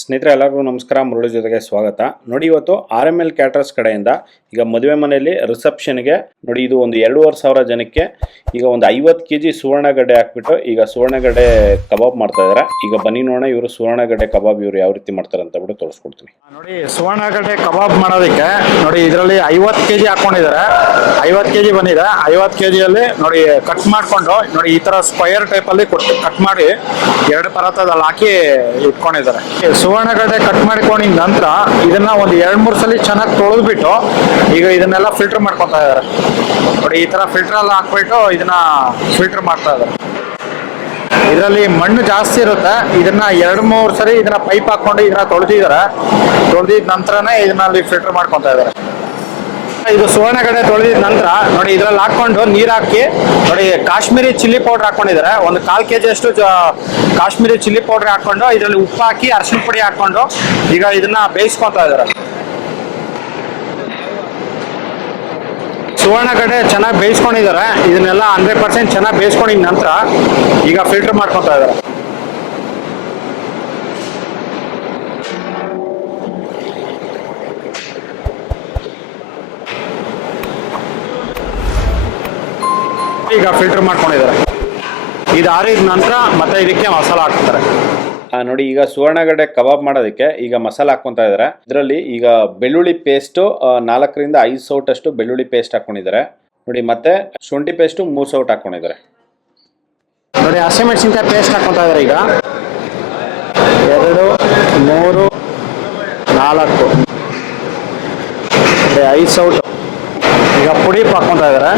ಸ್ನೇಹಿತರೆ ಎಲ್ಲರಿಗೂ ನಮಸ್ಕಾರ. ಮುರಳಿ ಜೊತೆಗೆ ಸ್ವಾಗತ. ನೋಡಿ, ಇವತ್ತು RML ಕ್ಯಾಟರರ್ಸ್ ಕಡೆಯಿಂದ ಈಗ ಮದುವೆ ಮನೆಯಲ್ಲಿ ರಿಸೆಪ್ಷನ್ಗೆ ನೋಡಿ, ಇದು ಒಂದು 2,500 ಜನಕ್ಕೆ ಈಗ ಒಂದು 50 kg ಸುವರ್ಣಗಡ್ಡೆ ಹಾಕ್ಬಿಟ್ಟು ಈಗ ಸುವರ್ಣಗಡ್ಡೆ ಕಬಾಬ್ ಮಾಡ್ತಾ ಇದ್ದಾರೆ. ಈಗ ಬನ್ನಿ ನೋಡೋಣ ಇವರು ಸುವರ್ಣಗಡ್ಡೆ ಕಬಾಬ್ ಇವರು ಯಾವ ರೀತಿ ಮಾಡ್ತಾರೆ ಅಂತ ಬಿಟ್ಟು ತೋರಿಸ್ಕೊಡ್ತೀನಿ. ನೋಡಿ, ಸುವರ್ಣಗಡ್ಡೆ ಕಬಾಬ್ ಮಾಡೋದಕ್ಕೆ ನೋಡಿ ಇದರಲ್ಲಿ 50 kg ಹಾಕೊಂಡಿದ್ದಾರೆ. 50 kg ಬಂದಿದೆ. 50 kg ಅಲ್ಲಿ ನೋಡಿ ಕಟ್ ಮಾಡ್ಕೊಂಡು ನೋಡಿ ಈ ತರ ಸ್ಕ್ವಯರ್ ಟೈಪ್ ಅಲ್ಲಿ ಕಟ್ ಮಾಡಿ 2 ಪರತದಲ್ಲಿ ಹಾಕಿ ಇಟ್ಕೊಂಡಿದ್ದಾರೆ. ಸುವರ್ಣಗಡ್ಡೆ ಕಟ್ ಮಾಡ್ಕೊಂಡಿದ ನಂತರ ಇದನ್ನ ಒಂದು 2-3 ಸಲ ಚೆನ್ನಾಗಿ ತೊಳೆದ್ಬಿಟ್ಟು ಈಗ ಇದನ್ನೆಲ್ಲ ಫಿಲ್ಟರ್ ಮಾಡ್ಕೊತಾ ಇದ್ದಾರೆ. ನೋಡಿ ಈ ತರ ಫಿಲ್ಟರ್ ಎಲ್ಲ ಹಾಕ್ಬಿಟ್ಟು ಇದನ್ನ ಫಿಲ್ಟರ್ ಮಾಡ್ತಾ ಇದ್ದಾರೆ. ಇದರಲ್ಲಿ ಮಣ್ಣು ಜಾಸ್ತಿ ಇರುತ್ತೆ. ಇದನ್ನ 2-3 ಸರಿ ಇದನ್ನ ಪೈಪ್ ಹಾಕೊಂಡು ಇದನ್ನ ತೊಳೆದಿದ್ದಾರೆ. ತೊಳೆದಿದ ನಂತರನೇ ಇದನ್ನಲ್ಲಿ ಫಿಲ್ಟರ್ ಮಾಡ್ಕೊತಾ ಇದ್ದಾರೆ. ಇದು ಸುವರ್ಣಗಡ್ಡೆ ತೊಳೆದಿದ ನಂತರ ನೋಡಿ ಇದ್ರಲ್ಲಿ ಹಾಕೊಂಡು ನೀರ್ ಹಾಕಿ ನೋಡಿ ಕಾಶ್ಮೀರಿ ಚಿಲ್ಲಿ ಪೌಡರ್ ಹಾಕೊಂಡಿದ್ದಾರೆ. ಒಂದು 1/4 kg ಅಷ್ಟು ಕಾಶ್ಮೀರಿ ಚಿಲ್ಲಿ ಪೌಡರ್ ಹಾಕೊಂಡು ಇದರಲ್ಲಿ ಉಪ್ಪು ಹಾಕಿ ಅರಿಶಿನ ಪುಡಿ ಹಾಕೊಂಡು ಈಗ ಇದನ್ನ ಬೇಯಿಸ್ಕೊತಾ ಇದ್ದಾರೆ. ಸುವರ್ಣಗಡ್ಡೆ ಚೆನ್ನಾಗಿ ಬೇಯಿಸ್ಕೊಂಡಿದ್ದಾರೆ. ಇದನ್ನೆಲ್ಲ 100% ಚೆನ್ನಾಗಿ ಬೇಯಿಸ್ಕೊಂಡಿದ ನಂತರ ಈಗ ಫಿಲ್ಟರ್ ಮಾಡ್ಕೊತಾ ಇದ್ದಾರೆ. ಈಗ ಫಿಲ್ಟರ್ ಮಾಡ್ಕೊಂಡಿದ್ದಾರೆ. ಇದು ಆರಿದ ನಂತರ ಮತ್ತೆ ಇದಕ್ಕೆ ಮಸಾಲ ಹಾಕ್ತಾರೆ. ನೋಡಿ, ಈಗ ಸುವರ್ಣಗಡ್ಡೆ ಕಬಾಬ್ ಮಾಡೋದಕ್ಕೆ ಈಗ ಮಸಾಲ ಹಾಕ್ಕೊಂತ ಇದ್ದಾರೆ. ಇದರಲ್ಲಿ ಈಗ ಬೆಳ್ಳುಳ್ಳಿ ಪೇಸ್ಟ್ 4ರಿಂದ 5 ಸೌಟಷ್ಟು ಬೆಳ್ಳುಳ್ಳಿ ಪೇಸ್ಟ್ ಹಾಕೊಂಡಿದ್ದಾರೆ. ನೋಡಿ, ಮತ್ತೆ ಶುಂಠಿ ಪೇಸ್ಟ್ 3 ಸೌಟ್ ಹಾಕೊಂಡಿದ್ದಾರೆ. ನೋಡಿ, ಹಸಿಮೆಣಸಿನಕಾಯಿ ಪೇಸ್ಟ್ ಹಾಕೊಂತ ಇದ್ದಾರೆ. ಈಗ 2, 3, 4 5 ಸೌಟ್ ಈಗ ಪುಡಿ ಹಾಕೊಂತ ಇದ್ದಾರೆ.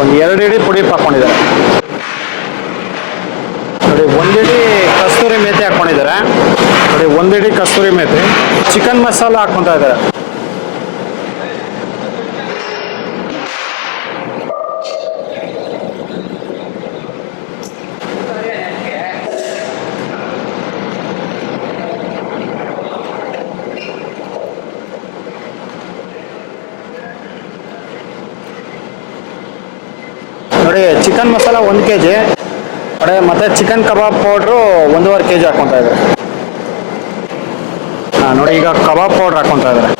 ಒಂದು 2 ಇಡಿ ಪುಡಿ ಹಾಕೊಂಡಿದ್ದಾರೆ. ನೋಡಿ, 1 ಇಡಿ ಕಸ್ತೂರಿ ಮೇಥಿ ಹಾಕೊಂಡಿದ್ದಾರೆ. ನೋಡಿ, 1 ಇಡಿ ಕಸ್ತೂರಿ ಮೇಥಿ. ಚಿಕನ್ ಮಸಾಲ ಹಾಕೊಂತ ಇದ್ದಾರೆ. ನೋಡಿ, ಚಿಕನ್ ಮಸಾಲ 1 kg ನೋಡಿ, ಮತ್ತೆ ಚಿಕನ್ ಕಬಾಬ್ ಪೌಡ್ರು 1.5 kg ಹಾಕೊಂತ ಇದ್ದಾರೆ. ನೋಡಿ, ಈಗ ಕಬಾಬ್ ಪೌಡ್ರ್ ಹಾಕೊಂತ ಇದ್ದಾರೆ.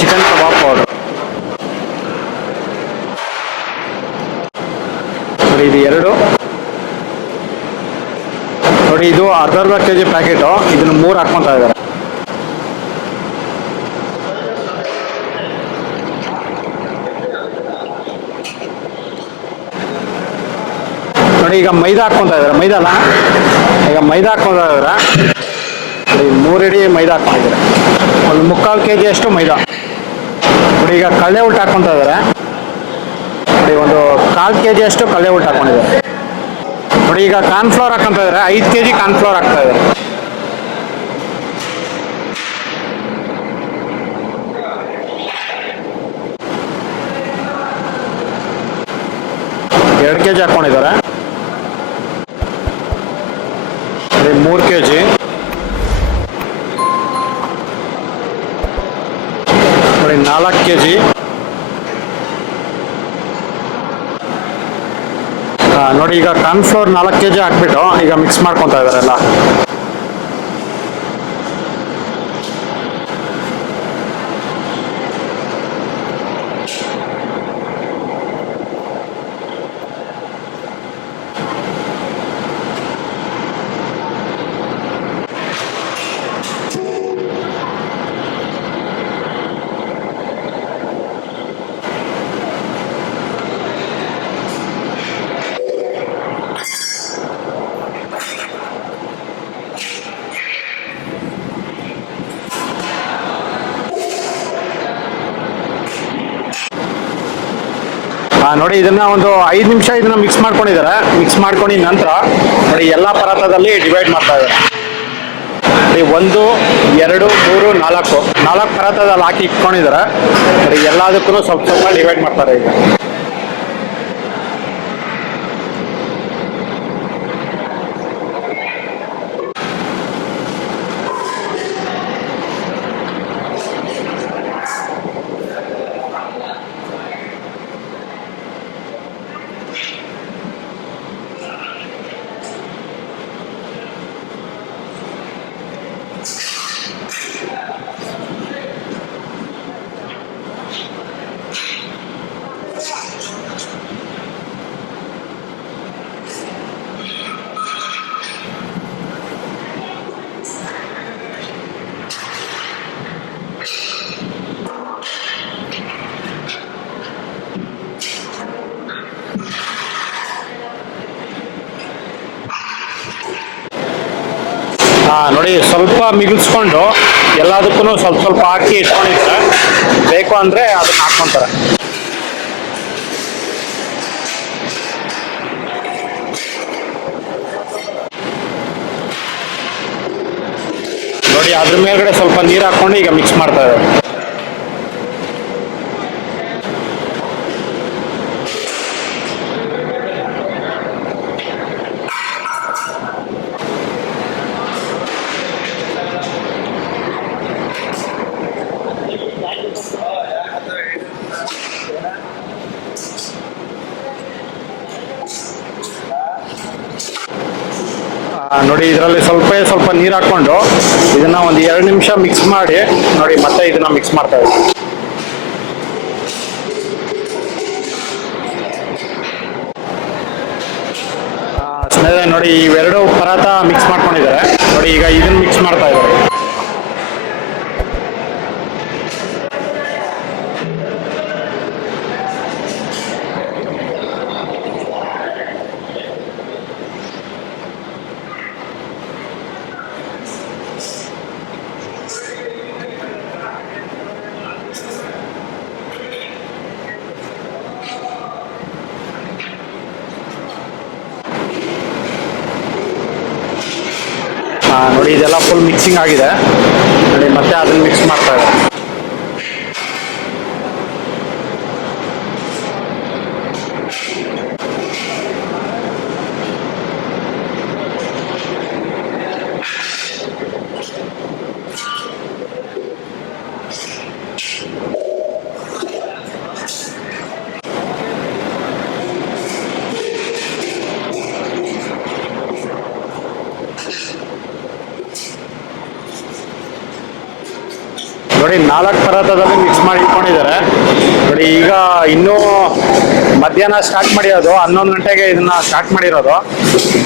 ಚಿಕನ್ ಕಬಾಬ್ ಪೌಡ್ರ್ ನೋಡಿ, ಇದು 2 ನೋಡಿ, ಇದು ಅರ್ಧ kg ಪ್ಯಾಕೆಟು. ಇದನ್ನು 3 ಹಾಕೊಂತ ಇದ್ದಾರೆ. ನೋಡಿ, ಈಗ ಮೈದಾ ಹಾಕೊಂತ ಇದ್ದಾರೆ. ಮೈದಾ ಅಲ್ಲ, ಈಗ ಮೈದಾ ಹಾಕೊಂತ ಇದ್ದಾರೆ. ನೋಡಿ, 3 ಇಡಿ ಮೈದಾ ಹಾಕೊಂಡಿದ್ದಾರೆ. ಒಂದು 3/4 kg ಅಷ್ಟು ಮೈದಾ. ನೋಡಿ, ಈಗ ಕಡಲೆ ಉಲ್ಟು ಹಾಕೊಂತ ಇದ್ದಾರೆ. ನೋಡಿ, ಒಂದು 1/4 kg ಅಷ್ಟು ಕಡಲೆ ಉಲ್ಟು ಹಾಕೊಂಡಿದ್ದಾರೆ. ನೋಡಿ, ಈಗ ಕಾರ್ನ್ಫ್ಲವರ್ ಹಾಕೊಂತ ಇದ್ದಾರೆ. 5 kg ಕಾರ್ನ್ಫ್ಲವರ್ ಹಾಕ್ತಾ ಇದ್ದಾರೆ. ಎರಡು kg ಹಾಕೊಂಡಿದ್ದಾರೆ. 3 kg ನೋಡಿ, 4 kg ನೋಡಿ, ಈಗ ಕಾರ್ನ್ಫ್ಲವರ್ 4 kg ಹಾಕ್ಬಿಟ್ಟು ಈಗ ಮಿಕ್ಸ್ ಮಾಡ್ಕೊತ ಇದ್ದಾರೆ ಎಲ್ಲ. ನೋಡಿ, ಇದನ್ನ ಒಂದು 5 ನಿಮಿಷ ಇದನ್ನ ಮಿಕ್ಸ್ ಮಾಡ್ಕೊಂಡಿದ್ದಾರೆ. ಮಿಕ್ಸ್ ಮಾಡ್ಕೊಂಡಿದ ನಂತರ ನೋಡಿ ಎಲ್ಲ ಪರಾತದಲ್ಲಿ ಡಿವೈಡ್ ಮಾಡ್ತಾ ಇದ್ದಾರೆ. ನೋಡಿ, 1, 2, 3, 4 ಪರಾತದಲ್ಲಿ ಹಾಕಿ ಇಟ್ಕೊಂಡಿದ್ದಾರೆ. ನೋಡಿ, ಎಲ್ಲದಕ್ಕೂ ಸ್ವಲ್ಪ ಸ್ವಲ್ಪ ಡಿವೈಡ್ ಮಾಡ್ತಾರೆ. ಈಗ ನೋಡಿ ಸ್ವಲ್ಪ ಮಿಗಿಲ್ಸ್ಕೊಂಡು ಎಲ್ಲದಕ್ಕೂ ಸ್ವಲ್ಪ ಸ್ವಲ್ಪ ಹಾಕಿ ಇಟ್ಕೊಂಡಿರ್ತಾರೆ. ಬೇಕು ಅಂದರೆ ಅದನ್ನ ಹಾಕ್ಕೊಂತಾರೆ. ನೋಡಿ ಅದ್ರ ಮೇಲ್ಗಡೆ ಸ್ವಲ್ಪ ನೀರು ಹಾಕ್ಕೊಂಡು ಈಗ ಮಿಕ್ಸ್ ಮಾಡ್ತಾ ಇದ್ದಾರೆ. ನೋಡಿ ಇದರಲ್ಲಿ ಸ್ವಲ್ಪ ಸ್ವಲ್ಪ ನೀರು ಹಾಕ್ಕೊಂಡು ಇದನ್ನ ಒಂದು 2 ನಿಮಿಷ ಮಿಕ್ಸ್ ಮಾಡಿ ನೋಡಿ ಮತ್ತೆ ಇದನ್ನ ಮಿಕ್ಸ್ ಮಾಡ್ತಾ ಇದ್ದೀವಿ. ಸ್ನೇಹಿತರೆ ನೋಡಿ ಇವೆರಡು ಪರಾತ ಮಿಕ್ಸ್ ಮಾಡ್ಕೊಂಡಿದ್ದಾರೆ. ನೋಡಿ ಈಗ ಇದನ್ನ ಮಿಕ್ಸ್ ಮಾಡ್ತಾ ಇದ್ದಾರೆ. ನೋಡಿ ಇದೆಲ್ಲ ಫುಲ್ ಮಿಕ್ಸಿಂಗ್ ಆಗಿದೆ. ನೋಡಿ ಮತ್ತೆ ಅದನ್ನ ಮಿಕ್ಸ್ ಮಾಡ್ತಾ ಇದ್ದಾರೆ. ನೋಡಿ 4 ಪರಾತದಲ್ಲಿ ಮಿಕ್ಸ್ ಮಾಡಿ ಇಟ್ಕೊಂಡಿದ್ದಾರೆ. ನೋಡಿ ಈಗ ಇನ್ನೂ ಮಧ್ಯಾಹ್ನ ಸ್ಟಾರ್ಟ್ ಮಾಡಿರೋದು, 11 ಗಂಟೆಗೆ ಇದನ್ನ ಸ್ಟಾರ್ಟ್ ಮಾಡಿರೋದು.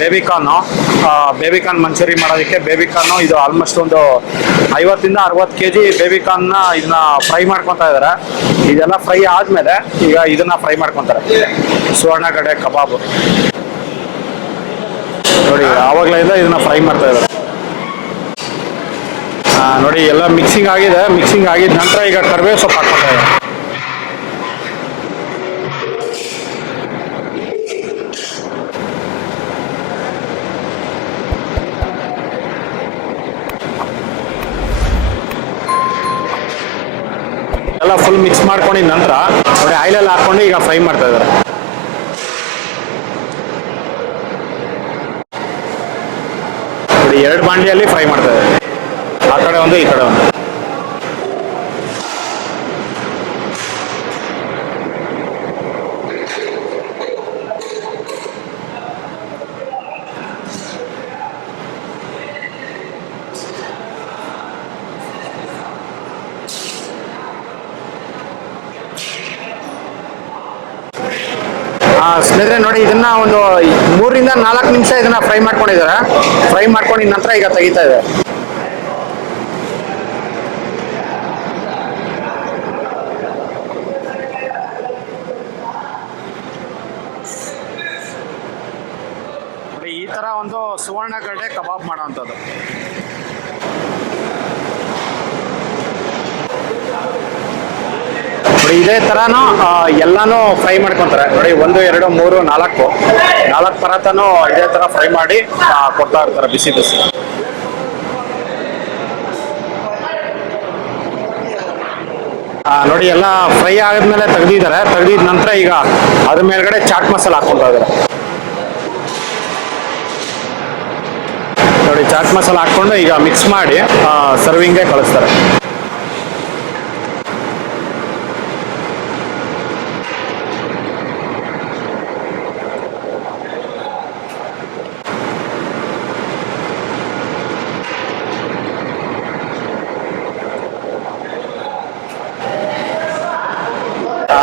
ಬೇಬಿಕಾರ್ನ್ ಮಂಚೂರಿ ಮಾಡೋದಕ್ಕೆ ಬೇಬಿಕಾರ್ನು ಇದು ಆಲ್ಮೋಸ್ಟ್ ಒಂದು 50 ಇಂದ 60 kg ಬೇಬಿಕಾರ್ನ್ನ ಇದನ್ನ ಫ್ರೈ ಮಾಡ್ಕೊತಾ ಇದ್ದಾರೆ. ಇದೆಲ್ಲ ಫ್ರೈ ಆದ್ಮೇಲೆ ಈಗ ಇದನ್ನ ಫ್ರೈ ಮಾಡ್ಕೊತಾರೆ. ಸುವರ್ಣಗಡ್ಡೆ ಕಬಾಬ್ ನೋಡಿ ಆವಾಗಲಿಂದ ಇದನ್ನ ಫ್ರೈ ಮಾಡ್ತಾ ಇದ್ದಾರೆ. ನೋಡಿ ಎಲ್ಲ ಮಿಕ್ಸಿಂಗ್ ಆಗಿದೆ. ಮಿಕ್ಸಿಂಗ್ ಆಗಿದ ನಂತರ ಈಗ ಕರಿಬೇವು ಸೊಪ್ಪು ಹಾಕ್ಕೊತಾ ಇದ್ದಾರೆ. ಎಲ್ಲ ಫುಲ್ ಮಿಕ್ಸ್ ಮಾಡ್ಕೊಂಡಿದ ನಂತರ ನೋಡಿ ಆಯಿಲಲ್ಲಿ ಹಾಕೊಂಡು ಈಗ ಫ್ರೈ ಮಾಡ್ತಾ ಇದ್ದಾರೆ. ನೋಡಿ 2 ಬಾಂಡ್ಲಿಯಲ್ಲಿ ಫ್ರೈ ಮಾಡ್ತಾ ಇದ್ದಾರೆ. ಆ ಕಡೆ ಒಂದು ಈ ಕಡೆ ಒಂದು. ಸ್ನೇಹಿತರೆ ನೋಡಿ ಇದನ್ನ ಒಂದು 3 ರಿಂದ 4 ನಿಮಿಷ ಇದನ್ನ ಫ್ರೈ ಮಾಡ್ಕೊಂಡಿದ್ದಾರೆ. ಫ್ರೈ ಮಾಡ್ಕೊಂಡಿದ ನಂತರ ಈಗ ತೆಗಿತಾ ಇದೆ. ಈ ತರ ಒಂದು ಸುವರ್ಣಗಡ್ಡೆ ಕಬಾಬ್ ಮಾಡೋವಂಥದ್ದು. ನೋಡಿ ಇದೇ ತರಾನು ಎಲ್ಲಾನು ಫ್ರೈ ಮಾಡ್ಕೊಂತಾರೆ. ನೋಡಿ 1 2 3 4 ಪರಾತನು ಇದೇ ತರ ಫ್ರೈ ಮಾಡಿ ಕೊಡ್ತಾ ಇರ್ತಾರೆ ಬಿಸಿ ಬಿಸಿ. ನೋಡಿ ಎಲ್ಲ ಫ್ರೈ ಆದ್ಮೇಲೆ ತೆಗ್ದಿದ್ದಾರೆ. ತೆಗ್ದಿದ ನಂತರ ಈಗ ಅದ್ರ ಮೇಲ್ಗಡೆ ಚಾಟ್ ಮಸಾಲ ಹಾಕ್ಕೊಳ್ತಾ ಇದ್ದಾರೆ. ನೋಡಿ ಚಾಟ್ ಮಸಾಲ ಹಾಕ್ಕೊಂಡು ಈಗ ಮಿಕ್ಸ್ ಮಾಡಿ ಸರ್ವಿಂಗ್ಗೆ ಕಳಿಸ್ತಾರೆ.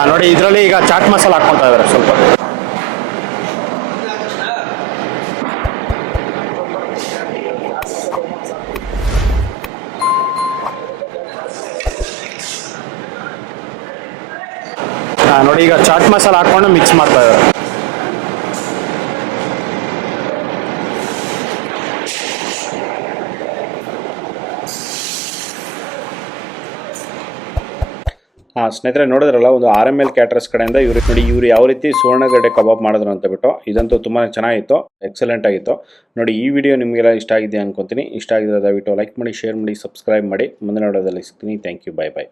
ನೋಡಿ ಇದರಲ್ಲಿ ಈಗ ಚಾಟ್ ಮಸಾಲ ಹಾಕ್ಕೊಳ್ತಾ ಇದ್ದಾರೆ ಸ್ವಲ್ಪ. ನೋಡಿ ಈಗ ಚಾಟ್ ಮಸಾಲ ಹಾಕ್ಕೊಂಡು ಮಿಕ್ಸ್ ಮಾಡ್ತಾ ಇದ್ದಾರೆ. ಸ್ನೇಹಿತರೆ ನೋಡಿದ್ರಲ್ಲ, ಒಂದು RML ಕ್ಯಾಟರರ್ಸ್ ಕಡೆಯಿಂದ ಇವ್ರು ಯಾವ ರೀತಿ ಸುವರ್ಣಗಡ್ಡೆ ಕಬಾಬ್ ಮಾಡಿದ್ರು ಅಂತ ಬಿಟ್ಟು, ಇದಂತೂ ತುಂಬಾ ಚೆನ್ನಾಗಿತ್ತು, ಎಕ್ಸಲೆಂಟ್ ಆಗಿತ್ತು. ನೋಡಿ ಈ ವಿಡಿಯೋ ನಿಮಗೆಲ್ಲ ಇಷ್ಟ ಆಗಿದೆ ಅನ್ಕೊಂತೀನಿ. ಇಷ್ಟ ಆಗಿದ್ರೆ ದಯವಿಟ್ಟು ಲೈಕ್ ಮಾಡಿ, ಶೇರ್ ಮಾಡಿ, ಸಬ್ಸ್ಕ್ರೈಬ್ ಮಾಡಿ. ಮುಂದಿನ ವಿಡಿಯೋದಲ್ಲಿ ಸಿಗ್ತೀನಿ. Thank you, bye by.